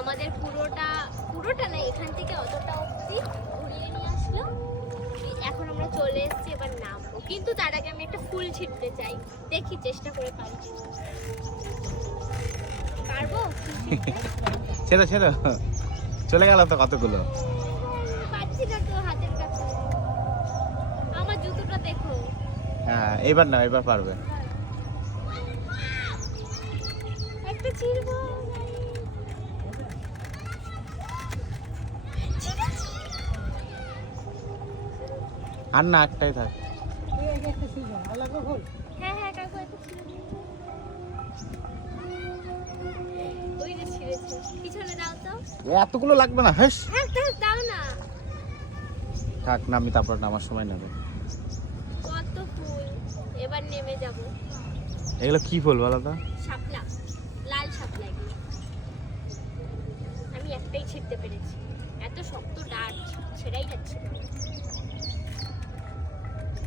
আমাদের পুরোটা না, এখান থেকে অতটা অবধি ঘুরিয়ে নিয়ে আসলো। এখন আমরা চলে এসেছি, এবার নামবো। কিন্তু তার আগে আমি একটা ফুল ছিটতে চাই, দেখি চেষ্টা করে পারি। পারবো? ছেড়ো ছেড়ো, চলে গেল তো কতগুলো। পাচ্ছি না তো হাতের কাছে। আমার জুতোটা দেখো। হ্যাঁ এবার না, এবার পারবে। একটা ছিড়বো। আর না, একটাই থাক। হ্যাঁ হ্যাঁ কাকু, একটা ছিঁড়ে দিন। ওই যে ছিঁড়েছে, পিছনে দাও তো। এতগুলো লাগবে না, হেস। হ্যাঁ দাও না। থাক না, আমি তারপর নামার সময় নেবো। কত ফুল, এবার নেমে যাব। এগুলো কি ফুল বলো তো? শাপলা, লাল শাপলা এগুলো। আমি একটাই ছিঁড়তে পেরেছি, এত শক্ত ডাট ছেড়াই যাচ্ছে না।